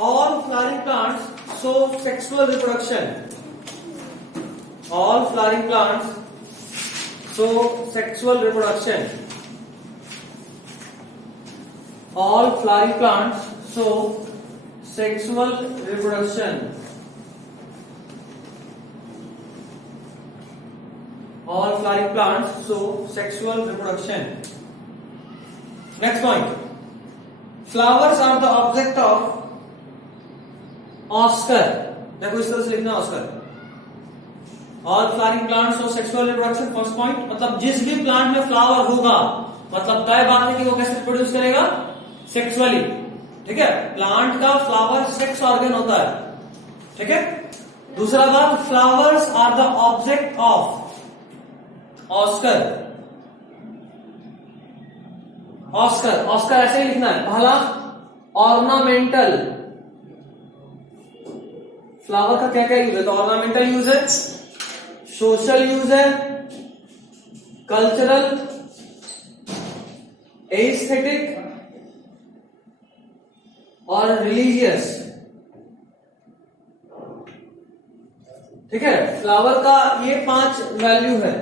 all flowering plants show sexual reproduction. All flowering plants show sexual reproduction. All flowering plants show sexual reproduction. All flowering plants show sexual reproduction. Next point. Flowers are the object of Oscar. देखो इस तरह से लिखना Oscar. All flowering plants show sexual reproduction. First point, मतलब जिस भी plant में flower होगा, मतलब तय बात है कि वो कैसे प्रोड्यूस करेगा, सेक्सुअली. ठीक है, प्लांट का फ्लावर सेक्स ऑर्गन होता है. ठीक है. दूसरा बात, flowers are the object of OSCAR. OSCAR, OSCAR ऐसे ही लिखना है. पहला ऑर्नामेंटल. फ्लावर का क्या क्या यूज है, तो ऑर्नामेंटल यूज है, सोशल यूज है, कल्चरल, एस्थेटिक और रिलीजियस. ठीक है, फ्लावर का ये 5 वैल्यू है.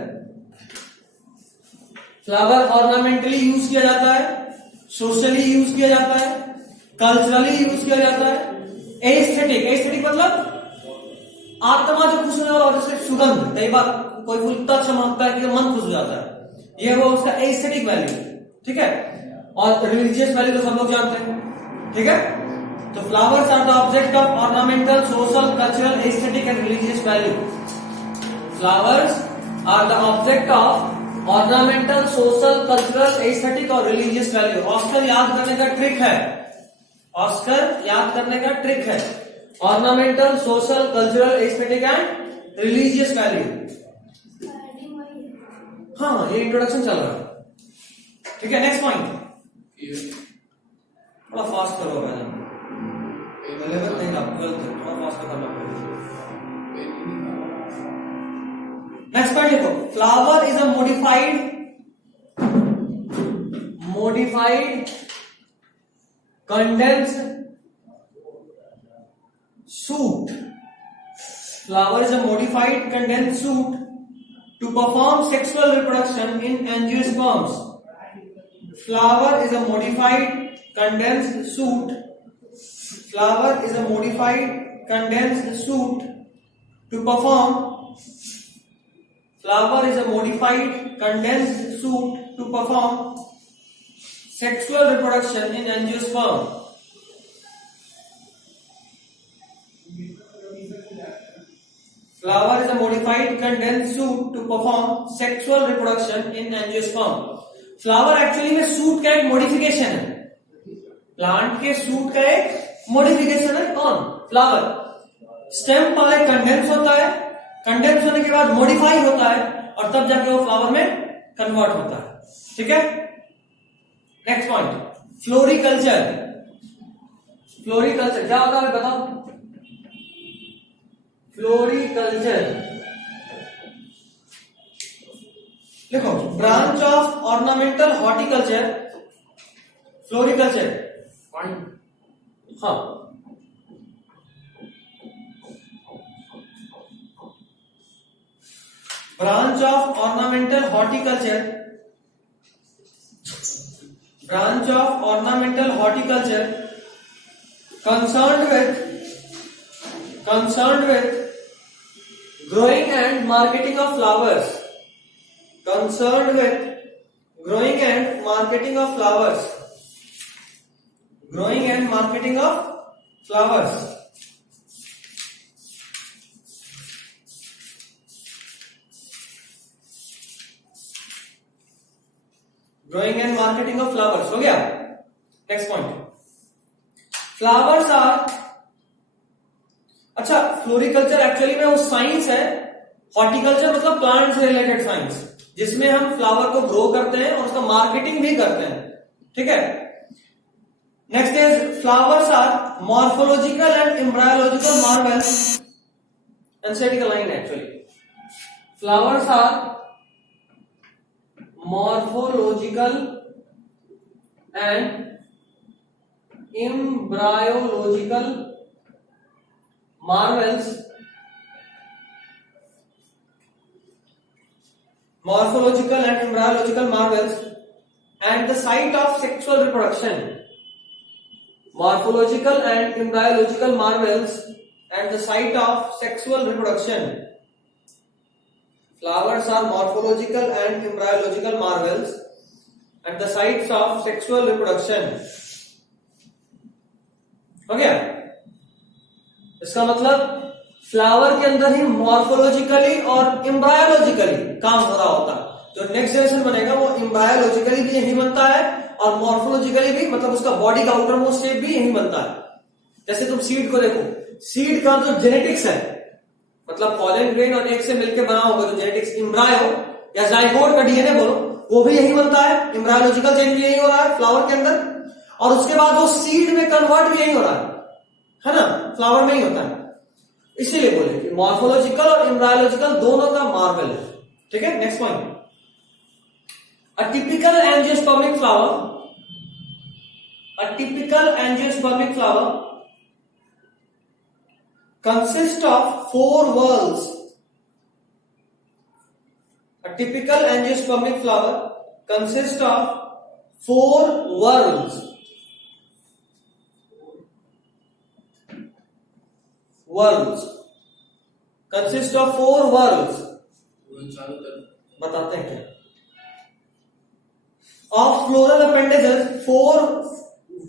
फ्लावर ऑर्नामेंटली यूज किया जाता है, सोशली यूज किया जाता है, कल्चरली यूज किया जाता है, एस्थेटिक. एस्थेटिक मतलब आत्मा जो खुश होने वाला, जैसे सुगंध. कई बार कोई फूल इतना अच्छा महकता है कि मन खुश हो जाता है, ये वो उसका एस्थेटिक वैल्यू. ठीक है, और रिलीजियस वैल्यू तो सब लोग जानते हैं. ठीक है, तो flowers are the object of ornamental, social, cultural, aesthetic and religious value. Flowers are the object of ornamental, social, cultural, aesthetic और रिलीजियस वैल्यू. ऑस्कर याद करने का ट्रिक है. ऑस्कर याद करने का ट्रिक है. Ornamental, social, cultural, aesthetic and religious value. हाँ, ये इंट्रोडक्शन चल रहा है. ठीक है, नेक्स्ट पॉइंट. थोड़ा फास्ट करो पहले. 11 नहीं था, 12 थोड़ा फास्ट करना पड़ेगा. नेक्स्ट पॉइंट देखो. Flower is a modified condensed suit. Flower is a modified condensed suit to perform sexual reproduction in angiosperms. Flower is a modified condensed suit. Flower is a modified condensed suit to perform. Flower is a modified condensed suit to perform sexual reproduction in angiosperm. Flower is a modified condensed suit to perform sexual reproduction in angiosperm. Flower actually में suit का एक modification है. Plant के suit का एक modification है. कौन? Flower. Stem पहले कंडेंस होता है, कंडेंस होने के बाद मॉडिफाई होता है और तब जाके वो फ्लावर में कन्वर्ट होता है. ठीक है, नेक्स्ट पॉइंट. फ्लोरिकल्चर. फ्लोरिकल्चर क्या होता है बताओ. फ्लोरिकल्चर देखो, branch of ornamental horticulture. Floriculture. हाँ, branch of ornamental horticulture. Branch of ornamental horticulture concerned with growing and marketing of flowers. Concerned with growing and marketing of flowers. Growing and marketing of flowers. Growing and marketing of flowers. हो गया. Next point. Flowers are. अच्छा, floriculture actually में वो science है. Horticulture मतलब plant से related science, जिसमें हम फ्लावर को ग्रो करते हैं और उसका मार्केटिंग भी करते हैं. ठीक है. Next is flowers are morphological and embryological marvels. NCERT line actually. Flowers are morphological and embryological marvels, morphological and embryological marvels, and the site of sexual reproduction. Morphological and embryological marvels and the site of sexual reproduction. Flowers are morphological and embryological marvels and the sites of sexual reproduction. हो गया? इसका मतलब flower के अंदर ही morphologically और एम्ब्रायोलॉजिकली काम हो रहा होता है। जो नेक्स्ट जनरेशन बनेगा वो एम्ब्रायोलॉजिकली भी यही बनता है और मॉर्फोलॉजिकली भी, मतलब उसका बॉडी का आउटर मोस्ट शेप भी यही बनता है। जैसे तुम सीड को देखो, सीड का जो जेनेटिक्स है, मतलब पॉलन ग्रेन और एग से मिलकर बना होगा जो जेनेटिक्स, एम्ब्रायो या जाइगोट का डीएनए बोलो, वो भी यही बनता है। एम्ब्रायोलॉजिकल चेंज भी यही हो रहा है फ्लावर के अंदर, और उसके बाद वो सीड में कन्वर्ट भी यही हो रहा है ना, फ्लावर में ही होता है। इसीलिए बोले कि मॉर्फोलॉजिकल और एम्ब्रायोलॉजिकल दोनों का मार्वल है। ठीक है, next point. A typical angiospermic flower consists of 4 whorls. A typical angiospermic flower consists of 4 whorls. Consist of 4 whorls. बताते हैं क्या? Of floral appendages, 4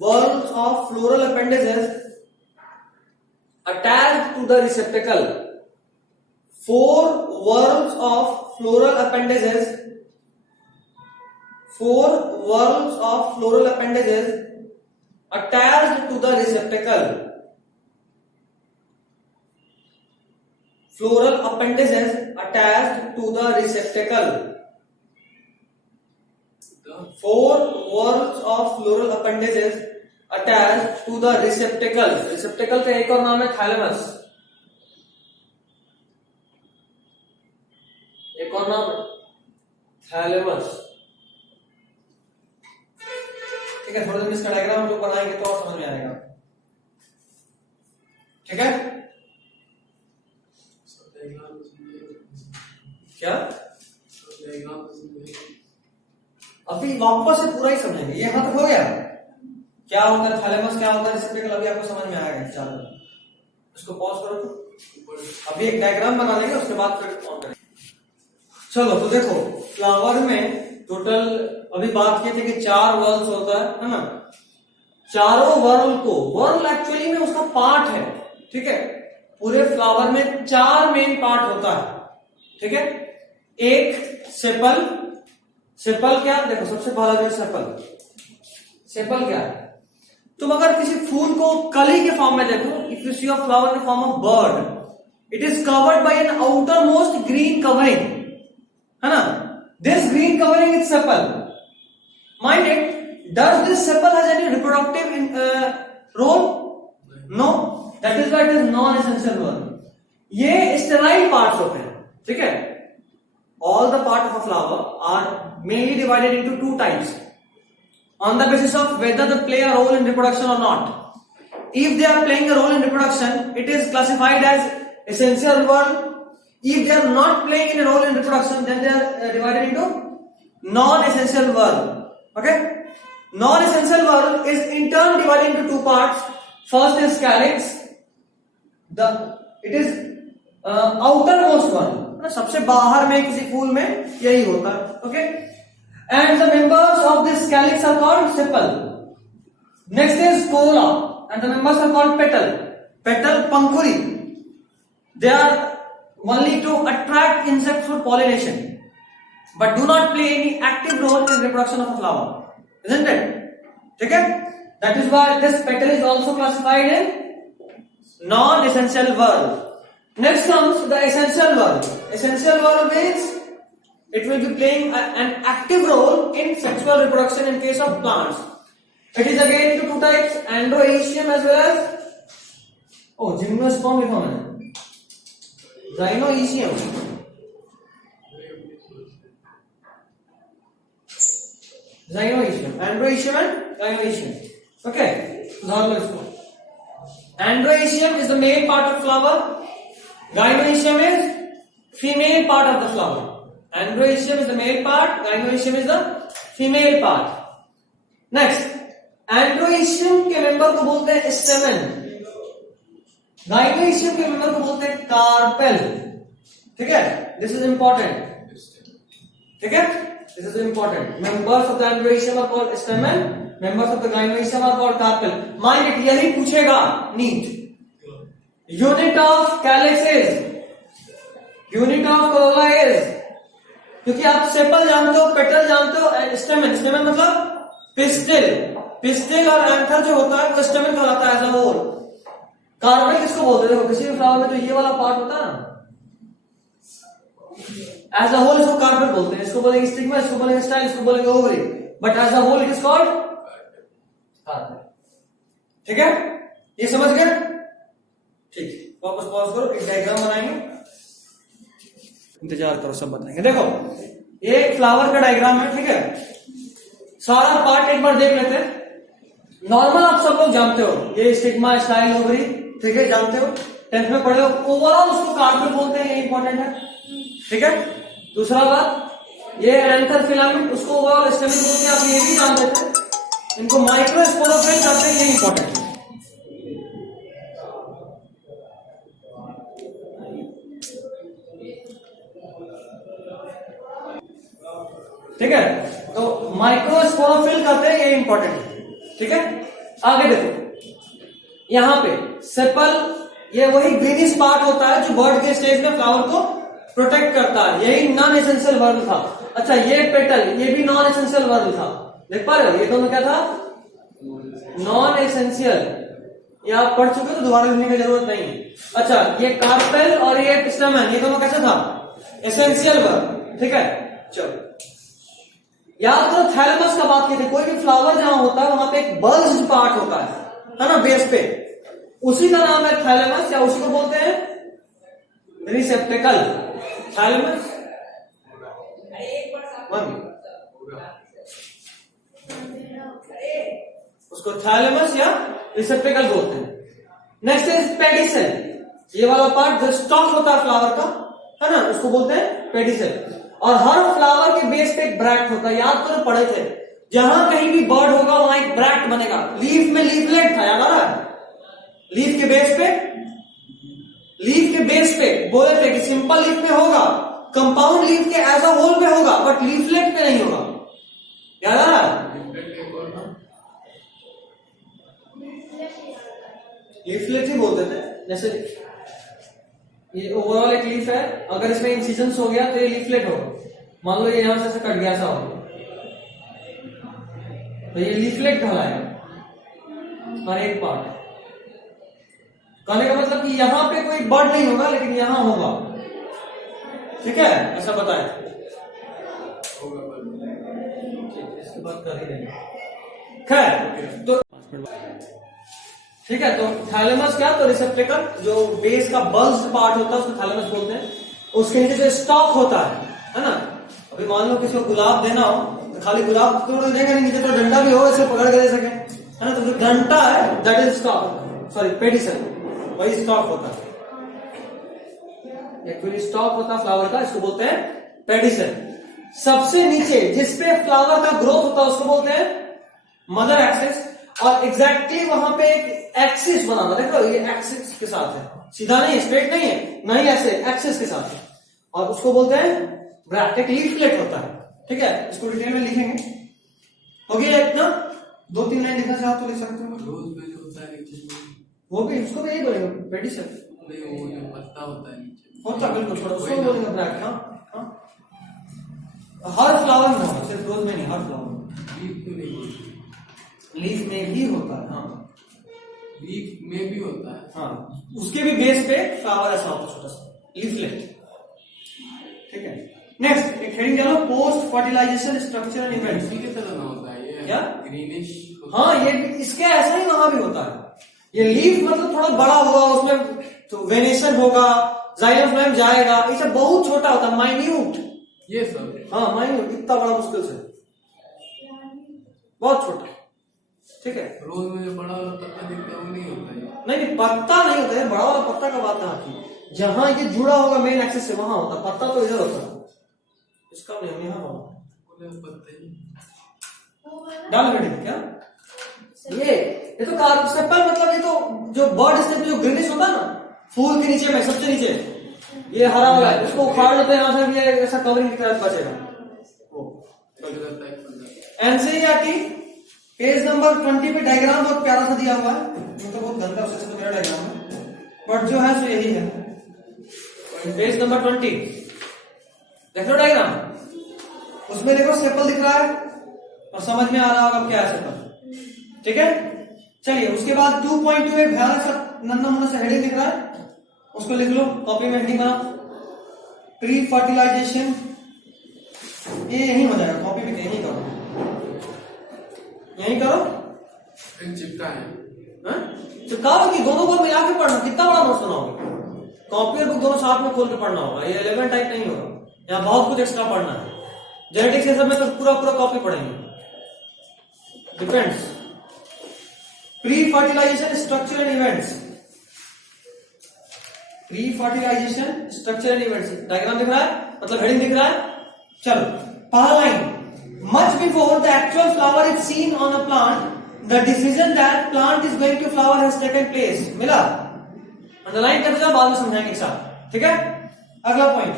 whorls of floral appendages attached to the receptacle. 4 whorls of floral appendages. 4 whorls of floral appendages attached to the receptacle. Floral appendages attached to the receptacle. 4 whorls of floral appendages attached to the receptacle. Receptacle का एक और नाम है thalamus, एक और नाम thalamus. ठीक है, थोड़ा दिन इसका डायग्राम हम लोग बनाएंगे तो और समझ में आएगा। ठीक है, क्या अभी वापस से पूरा ही समझेंगे। ये यहां तक हो गया, क्या होता है थैलेमस, क्या होता है रिसेप्टेकल, अभी आपको समझ में आएगा। चलो इसको पॉज करो, तो अभी एक डायग्राम बना लेंगे, उसके बाद फिर ऑन करेंगे। चलो तो देखो, फ्लावर में टोटल अभी बात की थी कि 4 वर्ल्स होता है ना। चारों वर्ल को, वर्ल एक्चुअली में उसका पार्ट है। ठीक है, पूरे फ्लावर में 4 मेन पार्ट होता है। ठीक है, एक सेपल। सेपल क्या, देखो सबसे पहला जो सेपल, सेपल क्या है? तुम अगर किसी फूल को कली के फॉर्म में देखो, if you see a flower in form of bird, it is covered by an outer most green covering, है ना। This green covering is sepal. Mind it, does this sepal has any reproductive role? No, that is why it is non essential whorl. ये sterile parts होते हैं। ठीक है, all the part of a flower are mainly divided into 2 types on the basis of whether they play a role in reproduction or not. If they are playing a role in reproduction, it is classified as essential world. If they are not playing a role in reproduction, then they are divided into non-essential world. Okay, non-essential world is in turn divided into 2 parts. First is calyx, it is outermost one, सबसे बाहर में किसी फूल में यही होता है। Okay, and the members of this calyx are called sepal. Next is corolla and the members are called petal. Petal पंखुड़ी, they are only to attract insects for pollination but do not play any active role in reproduction of a flower, isn't it? ठीक है, that is why this petal is also classified in non essential whorl. Next comes the essential world. Essential world means it will be playing an active role in sexual reproduction in case of plants. It is again into 2 types, androecium as well as gymnosperm लिखा मैंने, gynoecium। Gynoecium, androecium and gynoecium। Okay, सुधार लो इसको। Androecium is the male part of flower, gynoecium is female part of the flower. Androecium is the male part, gynoecium is the female part. Next, androecium के member को बोलते हैं stamen, गाइनोइशियम के member को बोलते हैं कार्पेल। ठीक है, दिस इज इंपॉर्टेंट। ठीक है, this is important. Members of the androecium are called stamen, members of the gynoecium are called carpel. Mind it, यही पूछेगा NEET. Unit of calyx is, unit of corolla is, क्योंकि आप sepal जानते हो, petal जानते हो, स्टेमेन, स्टेमेन मतलब pistil, pistil और एंथर जो होता है वो स्टेमेन कहलाता है एज अ होल। कार्पेल किसको बोलते हैं? देखो किसी भी फ्लावर में जो ये वाला पार्ट होता है ना, एज अ होल इसको कार्पेल बोलते हैं। इसको बोलेंगे स्टिग्मा, इसको बोलेंगे स्टाइल, इसको बोलेंगे ovary, but as a whole it is called carpel. ठीक है, ये समझ गए? ठीक, वापस पॉज करो, एक डायग्राम बनाएंगे, इंतजार करो, सब बताएंगे। देखो ये एक फ्लावर का डायग्राम है। ठीक है, सारा पार्ट एक बार देख लेते हैं। नॉर्मल आप सब लोग जानते हो, ये स्टिग्मा, स्टाइल, ओवरी, ठीक है, जानते हो, 10th में पढ़े हो। ओवरऑल उसको कार्पेल बोलते हैं, ये इंपॉर्टेंट है। ठीक है, दूसरा बात, ये एंथर फिलामेंट, उसको ओवरऑल स्टेमेन बोलते हैं, आप ये भी जान लेते हैं। इनको माइक्रोस्पोरोफिल कहते हैं, ये इंपॉर्टेंट है। ठीक है, तो माइक्रोस्पोरोफिल कहते हैं, ये इंपॉर्टेंट है। ठीक है, आगे देखो, यहां पे सेपल, ये वही ग्रीनिश पार्ट होता है जो बर्ड के स्टेज में फ्लावर को प्रोटेक्ट करता है, यही नॉन एसेंशियल वर्ब था। अच्छा, ये पेटल, ये भी नॉन एसेंशियल वर्ब था, देख पा रहे हो? ये दोनों क्या था? Non essential. ये आप पढ़ चुके हो तो दोबारा लिखने की जरूरत नहीं है। अच्छा, ये कार्पेल और ये स्टेमेन, ये दोनों कैसे था? Essential verb. ठीक है, चलो याद करो, थैलेमस का बात की थी। कोई भी फ्लावर जहां होता है वहां पे एक बल्ज्ड पार्ट होता है ना, बेस पे, उसी का नाम है थैलेमस, या उसी को बोलते हैं रिसेप्टेकल। थैलेमस, उसको थैलेमस या रिसेप्टेकल बोलते हैं। नेक्स्ट इज पेडिसेल, ये वाला पार्ट जो स्टॉक होता है फ्लावर का, है ना, उसको बोलते हैं पेडिसेल। और हर फ्लावर के बेस पे एक ब्रैक्ट होता है, याद करो, पढ़े थे, जहां कहीं भी बर्ड होगा वहां एक ब्रैक्ट बनेगा। लीफ में लीफलेट था, याद आ रहा है? लीफ के बेस पे, लीफ के बेस पे बोले थे कि सिंपल लीफ में होगा, कंपाउंड लीफ के एज अ होल में होगा, बट लीफलेट में नहीं होगा। याद आ रहा है? लीफलेट ही बोलते थे। जैसे ये ओवरऑल एक लीफ है, अगर इसमें इंसिजन हो गया तो ये लीफलेट होगा। मान लो ये यहां से कट गया सा होगा तो ये लीफलेट कहलाएगा। और एक पार्ट कहने का मतलब कि यहां पे कोई बर्ड नहीं होगा, लेकिन यहां होगा। ठीक है, ऐसा बताएं। इसके बाद कर ही देंगे। खैर, तो ठीक है, तो थैलेमस क्या, तो रिसेप्टेकल, जो बेस का बल्ज्ड पार्ट होता है उसको थैलेमस बोलते हैं। उसके नीचे जो स्टॉक होता है ना, अभी मान लो किसी को गुलाब देना हो तो खाली गुलाब तो देंगे नहीं, नीचे तो डंडा भी हो, इसे पकड़ के दे सके, है ना। तो जो डंडा है that is stock, sorry pedicel, वही स्टॉक होता है। एक्चुअली स्टॉक होता है फ्लावर का, इसको बोलते हैं पेडिसल। सबसे नीचे जिसपे फ्लावर का ग्रोथ होता है उसको बोलते हैं मदर एक्सिस। और एग्जैक्टली वहां पे एक एक्सिस बना हुआ, देखो ये एक्सिस के साथ है, सीधा नहीं है, स्ट्रेट नहीं है, नहीं ऐसे एक्सिस के साथ है, और उसको बोलते हैं ब्रैक्ट। एक लीफलेट होता है। ठीक है, इसको डिटेल में लिखेंगे। हो गया इतना, 2-3 लाइन लिखना चाहो तो लिख सकते हो। रोज बेल होता है नीचे, वो भी उसको भी यही बोलेंगे पेडिसल। नहीं वो जो पत्ता होता है नीचे होता है बिल्कुल, थोड़ा उसको बोलेंगे ब्रैक्ट। हाँ, हर फ्लावर में होगा, सिर्फ रोज में नहीं, हर फ्लावर में। लीफ क्यों नहीं बोलते? लीफ में भी होता है। हाँ, लीफ में भी होता है। हाँ, उसके भी बेस पे फ्लावर ऐसा होता है, छोटा सा लीफलेट। ठीक है, नेक्स्ट एक हेडिंग डालो, पोस्ट फर्टिलाइजेशन स्ट्रक्चरल इवेंट्स। इसी की तरह ना होता है ये, क्या ग्रीनिश। हाँ, ये इसके ऐसा ही वहां भी होता है। ये लीफ मतलब थोड़ा बड़ा हुआ, उसमें तो वेनेशन होगा, जाइलोफ्लोएम जाएगा, इसे बहुत छोटा होता है, माइन्यूट। ये सब, हाँ माइन्यूट, इतना बड़ा मुश्किल से, बहुत छोटा। ठीक है। रोज में जो बड़ा वाला पत्ता दिखता है वो नहीं होता है। नहीं पत्ता नहीं होता है, बड़ा वाला पत्ता का बात कहाँ की, जहां ये जुड़ा होगा मेन एक्सिस से वहां होता, पत्ता तो इधर होता है, इसका नहीं यहाँ होगा पत्ते डाल हेडिंग क्या ये तो कार्पेल मतलब ये तो जो बर्ड स्टेप जो ग्रीनिश होता है ना फूल के नीचे में सबसे नीचे ये हरा वाला है, उसको उखाड़ लेते हैं यहाँ से, ये ऐसा कवरिंग की तरह बचेगा। एनसीईआरटी पेज नंबर 20 पे डायग्राम बहुत प्यारा सा दिया हुआ है, मतलब बहुत गंदा उससे तो मेरा डायग्राम है बट जो है सो यही है। पेज नंबर 20 देख लो डायग्राम, उसमें देखो सेपल दिख रहा है और समझ में आ रहा होगा क्या है सेपल, ठीक है। चलिए उसके बाद 2.2 एक भयानक सा नन्ना मुन्ना सा हेडिंग दिख रहा है, उसको लिख लो कॉपी में, हेडिंग बना प्री फर्टिलाइजेशन, ये यही हो जाएगा कॉपी में, यही करो यही करो, चिपका है चिपकाओ कि दोनों को मिला के पढ़ना, कितना बड़ा नोट्स बनाओगे, कॉपी और बुक दोनों साथ में खोल के पढ़ना होगा, ये 11 टाइप नहीं होगा, यहाँ बहुत कुछ एक्स्ट्रा पढ़ना है। जेनेटिक्स के सब में तो पूरा कॉपी पढ़ेंगे, depends. Pre fertilisation structure and events, pre fertilisation structure and events, diagram दिख रहा है मतलब हेडिंग दिख रहा है। चलो पहला line, much before the actual flower is seen on a plant, the decision that plant is going to flower has taken place। मिला, अंडरलाइन करते जाओ, बाद में समझाएंगे एक साथ, ठीक है। अगला point,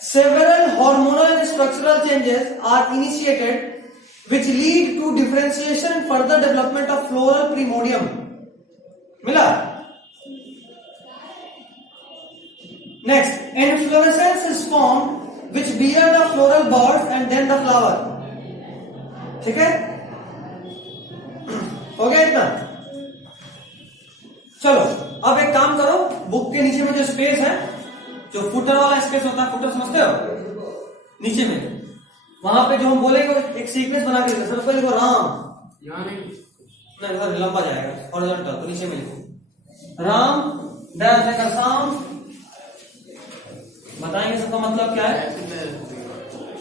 several hormonal and structural changes are initiated which lead to differentiation and further development of floral primordium। मिला। Next, inflorescence is formed which bear the floral buds and then the flower। ठीक है, हो गया इतना। चलो अब एक काम करो, बुक के नीचे में जो स्पेस है, जो फुटर वाला स्पेस होता है, फुटर समझते हो, नीचे में वहां पे जो हम बोलेंगे एक सीक्वेंस बना के सबसे पहले लिखो राम, यहाँ नहीं उधर लंबा जाएगा हॉरिजॉन्टल, तो नीचे में लिखो राम डैश देकर शाम, बताएंगे सबका मतलब क्या है,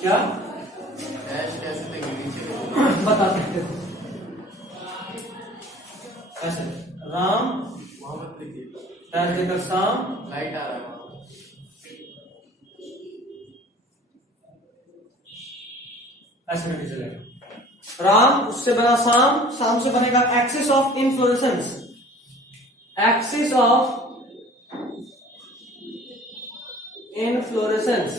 क्या बताते हैं, ऐसे राम मोहम्मद लिखिए, डैश देकर शाम, लाइट आ रहा है ऐसे करके चलेगा, राम उससे बना शाम, शाम से बनेगा axis of inflorescence, axis of inflorescence,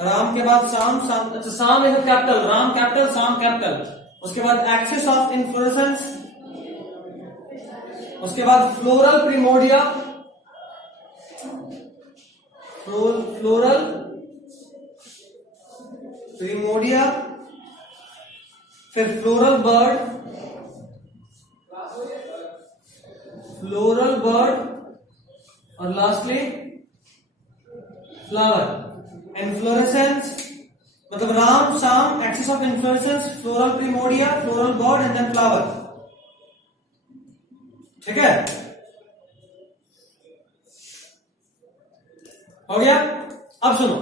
Ram के बाद शाम, शाम अच्छा शाम है कैपिटल, राम कैपिटल शाम कैपिटल, उसके बाद एक्सिस ऑफ इनफ्लोरेसेंस, उसके बाद फ्लोरल प्रिमोडिया, फ्लोरल प्रिमोडिया, फिर फ्लोरल बर्ड, फ्लोरल बर्ड और लास्टली फ्लावर। इन्फ्लोरेसेंस मतलब Ram Shyam, axis of inflorescence, floral primordia, floral bud and then flower, ठीक है, हो गया। अब सुनो,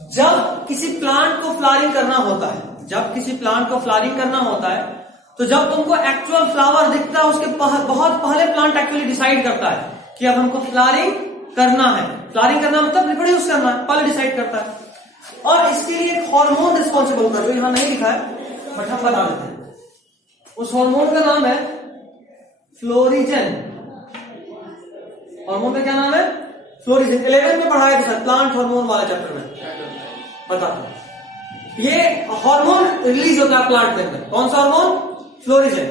जब किसी प्लांट को फ्लावरिंग करना होता है, जब किसी प्लांट को फ्लावरिंग करना होता है, तो जब तुमको एक्चुअल फ्लावर दिखता है उसके बहुत पहले प्लांट एक्चुअली डिसाइड करता है कि अब हमको फ्लावरिंग करना है, फ्लावरिंग करना मतलब रिप्रोड्यूस करना है, पहले डिसाइड करता है। और इसके लिए एक हार्मोन रिस्पॉन्सिबल होता है जो यहां नहीं लिखा है बट हम बता देते हैं, उस हार्मोन का नाम है फ्लोरिजन। हार्मोन का क्या नाम है, फ्लोरिजन। 11 में पढ़ाया था सर, प्लांट हार्मोन वाले चैप्टर में बताता हूं। ये हार्मोन रिलीज होता है प्लांट के अंदर, कौन सा हार्मोन, फ्लोरिजन।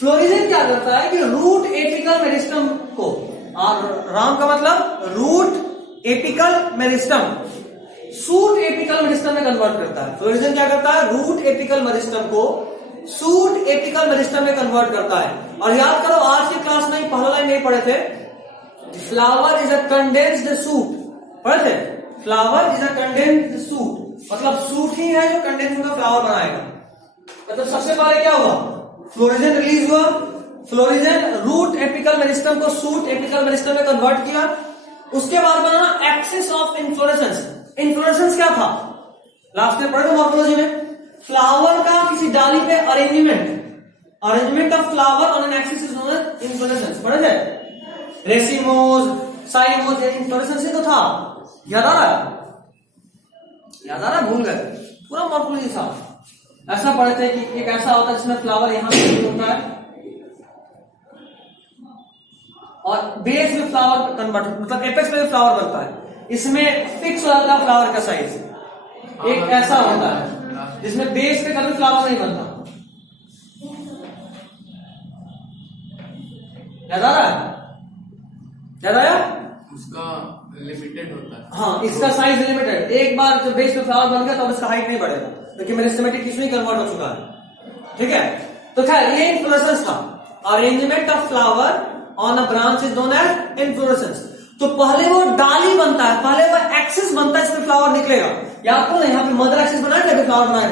फ्लोरिजन क्या करता है कि रूट एपिकल मेरिस्टम को, और राम का मतलब root apical meristem, shoot apical meristem में कन्वर्ट करता है। फ्लोरिजन क्या करता है, रूट एपिकल मेरिस्टम को सूट एपिकल मेरिस्टम में कन्वर्ट करता है। और याद करो आज की क्लास में पहला लाइन नहीं पढ़े थे, flower is a condensed suit, पढ़े थे, flower is a condensed suit, मतलब सूट ही है जो कंडेंस होकर फ्लावर बनाएगा। मतलब सबसे पहले क्या हुआ, फ्लोरिजन रिलीज हुआ, फ्लोरिजन रूट एपिकल मेरिस्टम को सूट एपिकल मेरिस्टम में कन्वर्ट किया, उसके बाद बनाना एक्सिस ऑफ इन्फ्लोरेसेंस। इन्फ्लोरेसेंस क्या था, लास्ट में पढ़े थे मॉर्फोलॉजी में, फ्लावर का किसी डाली पे arrangement of flower on an axis is known as inflorescence. पढ़े थे रेसिमोज, साइमोज, इन्फ्लोरेसेंस ही तो था। याद आ रहा है? भूल गए? पूरा मॉर्फोलॉजी था। ऐसा पढ़े थे कि एक ऐसा होता है जिसमें फ्लावर यहां पे होता है और बेस में फ्लावर कन्वर्ट, मतलब एपेक्स में फ्लावर बनता है। इसमें फिक्स हो जाता है फ्लावर का साइज। एक ऐसा होता है जिसमें बेस पे कभी फ्लावर नहीं बनता। याद आ रहा है? याद आया? उसका लिमिटेड होता है। हाँ, इसका साइज लिमिटेड। एक बार जब बेस पे फ्लावर बन गया तो अब इसका हाइट नहीं बढ़ेगा, क्योंकि मेरे सिस्टमेटिक टिश्यू ही कन्वर्ट हो चुका है। ठीक है, तो खैर ये इन्फ्लोरेसेंस था। Arrangement of flower on a branch is known as inflorescence. तो पहले वो डाली बनता है, पहले वो एक्सिस बनता है, इसमें फ्लावर निकलेगा। या आपको ना यहाँ पे मदर एक्सिस बनाए थे, फ्लावर बनाए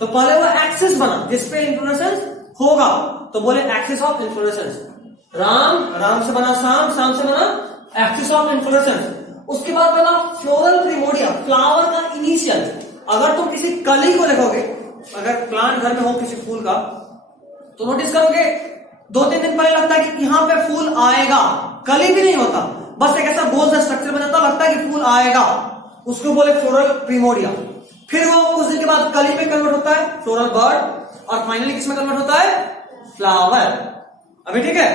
तो पहले वो एक्सिस बना जिसपे इन्फ्लोरेसेंस होगा, तो बोले एक्सिस ऑफ इन्फ्लोरेसेंस। राम से बना शाम से बना एक्सिस ऑफ इन्फ्लोरेसेंस। उसके बाद बना फ्लोरल प्रिमोडिया, फ्लावर का इनिशियल। अगर तुम किसी कली को देखोगे, अगर प्लांट घर में हो किसी फूल का, तो नोटिस करोगे 2-3 दिन पहले लगता है कि यहाँ पे फूल आएगा, कली भी नहीं होता, बस एक ऐसा गोल सा स्ट्रक्चर बन जाता, लगता है कि फूल आएगा, उसको बोले फ्लोरल प्रिमोडिया। फिर वो कुछ दिन के बाद कली में कन्वर्ट होता है, फ्लोरल बर्ड, और फाइनली किसमें कन्वर्ट होता है? फ्लावर। अभी ठीक है,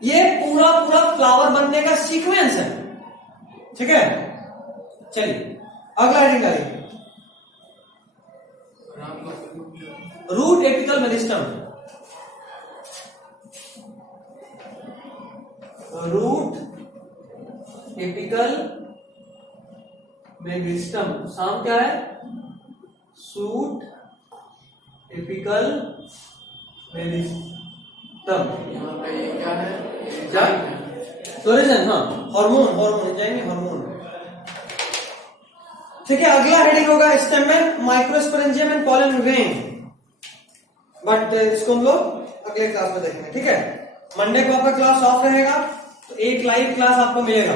ये पूरा फ्लावर बनने का सीक्वेंस है। ठीक है, चलिए अगला हेडिंग आइए, root apical meristem. Root apical meristem, SAM क्या है? Shoot apical meristem. यहाँ पे ये क्या है? क्या? फ्लोरेसेंस, हाँ, हार्मोन हार्मोन। ठीक है, अगला हेडिंग होगा stamen, microsporangium and pollen grain. But इसको हम लोग अगले क्लास में देखेंगे। ठीक है, मंडे को आपका क्लास ऑफ रहेगा, तो एक लाइव क्लास आपको मिलेगा।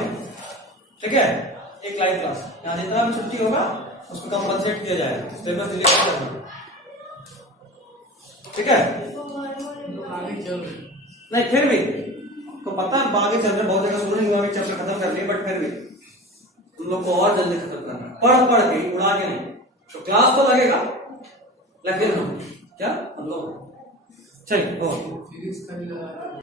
ठीक है, एक लाइव क्लास, यहाँ जितना भी छुट्टी होगा उसको कंपनसेट किया जाएगा, सिलेबस डिलीट करना। ठीक है, आगे चल रहे हैं। नहीं फिर भी आपको पता है आगे चल रहे, बहुत जगह स्टूडेंट हुआ चैप्टर खत्म कर लिए, बट फिर भी तुम लोग को और जल्दी खत्म करना है, पढ़ के, उड़ा के नहीं। तो क्लास तो लगेगा, लेकिन हम क्या हम लोग चलिए फिजिक्स का